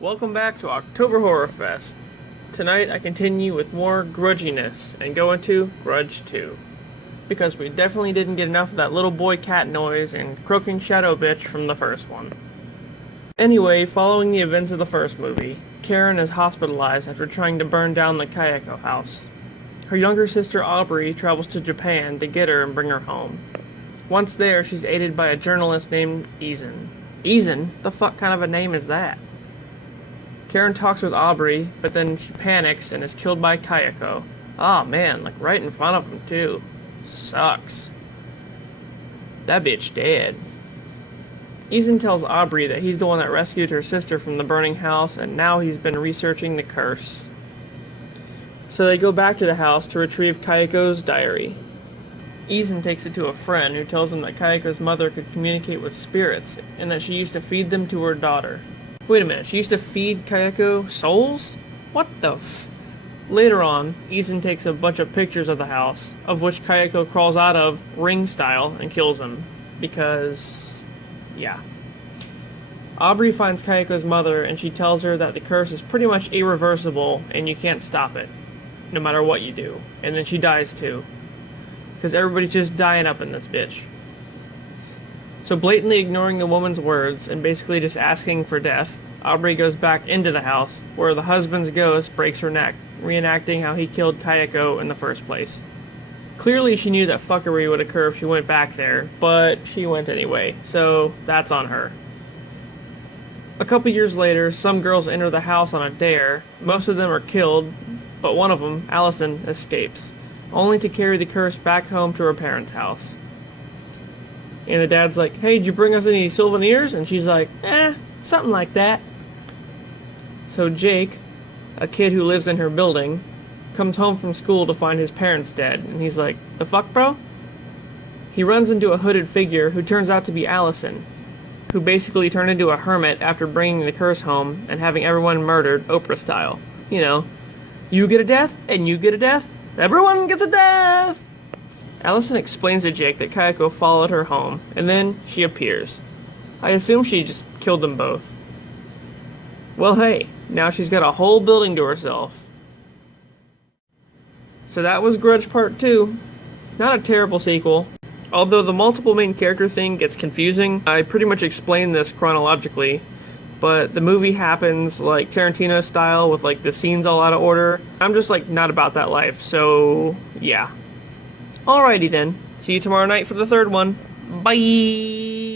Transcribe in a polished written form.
Welcome back to October Horrorfest. Tonight I continue with more grudginess and go into Grudge 2. Because we definitely didn't get enough of that little boy cat noise and croaking shadow bitch from the first one. Anyway, following the events of the first movie, Karen is hospitalized after trying to burn down the Kayako house. Her younger sister Aubrey travels to Japan to get her and bring her home. Once there, she's aided by a journalist named Izan. Izan? The fuck kind of a name is that? Karen talks with Aubrey, but then she panics and is killed by Kayako. Aw man, like right in front of him too. Sucks. That bitch dead. Izan tells Aubrey that he's the one that rescued her sister from the burning house, and now he's been researching the curse. So they go back to the house to retrieve Kayako's diary. Izan takes it to a friend who tells him that Kayako's mother could communicate with spirits, and that she used to feed them to her daughter. Wait a minute, she used to feed Kayako souls? What the f... Later on, Izan takes a bunch of pictures of the house, of which Kayako crawls out of, ring style, and kills him. Because... yeah. Aubrey finds Kayako's mother, and she tells her that the curse is pretty much irreversible, and you can't stop it. No matter what you do. And then she dies too. Because everybody's just dying up in this bitch. So blatantly ignoring the woman's words and basically just asking for death, Aubrey goes back into the house, where the husband's ghost breaks her neck, reenacting how he killed Kayako in the first place. Clearly she knew that fuckery would occur if she went back there, but she went anyway, so that's on her. A couple years later, some girls enter the house on a dare. Most of them are killed, but one of them, Allison, escapes, only to carry the curse back home to her parents' house. And the dad's like, hey, did you bring us any souvenirs? And she's like, something like that. So Jake, a kid who lives in her building, comes home from school to find his parents dead. And he's like, the fuck, bro? He runs into a hooded figure who turns out to be Allison, who basically turned into a hermit after bringing the curse home and having everyone murdered Oprah style. You know, you get a death, and you get a death, everyone gets a death! Allison explains to Jake that Kayako followed her home, and then she appears. I assume she just killed them both. Well hey, now she's got a whole building to herself. So that was Grudge Part 2. Not a terrible sequel. Although the multiple main character thing gets confusing, I pretty much explained this chronologically, but the movie happens like Tarantino-style with like the scenes all out of order. I'm just like not about that life, so yeah. Alrighty then. See you tomorrow night for the third one. Bye!